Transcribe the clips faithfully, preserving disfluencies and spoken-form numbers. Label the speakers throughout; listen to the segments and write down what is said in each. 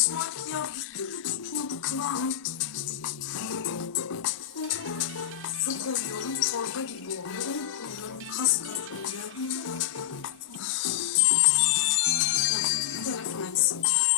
Speaker 1: açmak ya. Bir türlü tutmadı kıvam. Su koyuyorum, çorba gibi oluyor. Un koyuyorum, kas katı oluyor. Telefon açsın.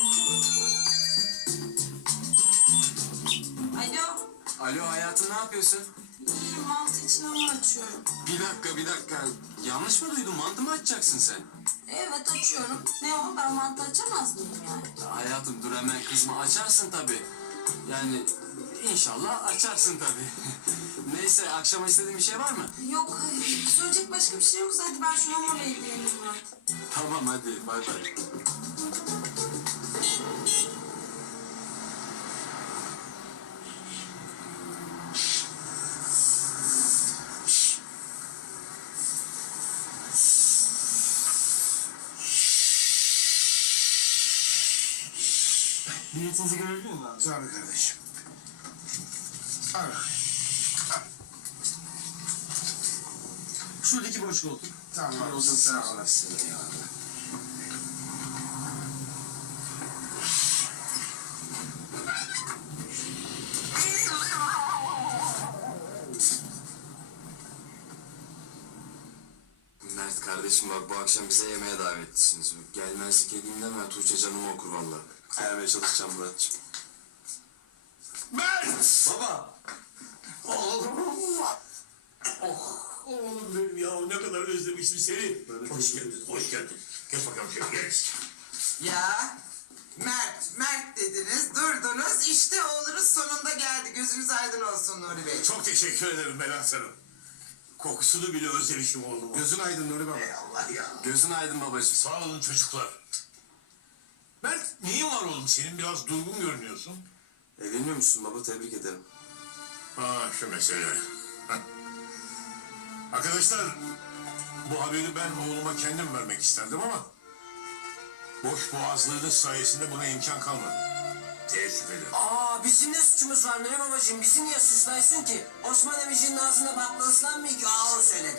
Speaker 1: Alo.
Speaker 2: Alo hayatım, ne yapıyorsun?
Speaker 1: İyiyim, mantı için hamur açıyorum.
Speaker 2: Bir dakika bir dakika. Yanlış mı duydum? Mantı mı açacaksın sen?
Speaker 1: Evet, açıyorum. Ne o? Ben mantı açamaz mıyım yani?
Speaker 2: Ya hayatım dur hemen kızma. Açarsın tabii. Yani inşallah açarsın tabii. Neyse, akşama istediğin bir şey var mı?
Speaker 1: Yok, söyleyecek başka bir şey yoksa hadi ben şu hamurla ilgileneyim Murat.
Speaker 2: Tamam hadi bay bay.
Speaker 3: Niyetinizi görebilir miyim abi?
Speaker 4: Tabii kardeşim. Al.
Speaker 3: Şuradaki boş koltuk.
Speaker 4: Tamam.
Speaker 2: Olsun,
Speaker 4: Sağ olasın ya.
Speaker 2: Mert kardeşim bak, bu akşam bize yemeğe davetlisiniz. Gelmezlik edeyim deme, Tuğçe canımı okur valla. Kayamaya çalışacağım Murat'cığım.
Speaker 4: Mert!
Speaker 3: Baba!
Speaker 4: Oğlum! Oh, oğlum benim ya, ne kadar özlemiştim seni. Hoş geldin, hoş geldin. Geç bakalım şöyle, geç.
Speaker 5: Ya Mert, Mert dediniz, durdunuz, işte oğlunuz sonunda geldi. Gözünüz aydın olsun Nuri Bey.
Speaker 4: Çok teşekkür ederim Melahat Hanım. Kokusunu bile özlemişim oğlum.
Speaker 2: Gözün aydın Nuri baba.
Speaker 4: Ey Allah ya.
Speaker 2: Gözün aydın babacığım.
Speaker 4: Sağ olun çocuklar. Mert, neyin var oğlum senin? Biraz durgun görünüyorsun.
Speaker 2: Evleniyor musun baba? Tebrik ederim.
Speaker 4: Ha, şu mesele. Heh. Arkadaşlar, bu haberi ben oğluma kendim vermek isterdim ama boş boğazlığınız sayesinde buna imkan kalmadı. Teessüf ederim.
Speaker 6: Aa, bizim ne suçumuz var Nuri babacığım? Bizi niye suçlaysın ki? Osman Emici'nin ağzına bakla ıslanmıyor ki. Aa, o söyledi.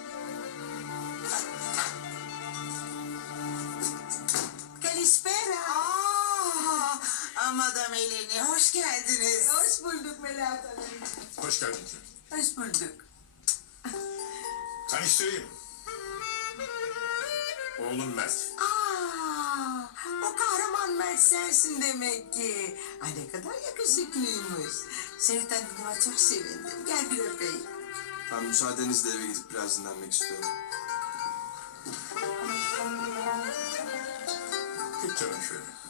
Speaker 5: Kalispera. Aa, Madam Eleni, hoş geldiniz.
Speaker 1: Hoş bulduk Melahat Hanım.
Speaker 4: Hoş geldin.
Speaker 1: Hoş bulduk.
Speaker 4: Tanıştırayım. Oğlum Mert.
Speaker 5: Aa, o kahraman Mert sensin demek ki. Ay ne kadar yakışıklıymış. Seni tanıdığıma çok sevindim. Gel bir öpeyim.
Speaker 2: Ben müsaadenizle eve gidip biraz dinlenmek istiyorum.
Speaker 4: Git canım şöyle.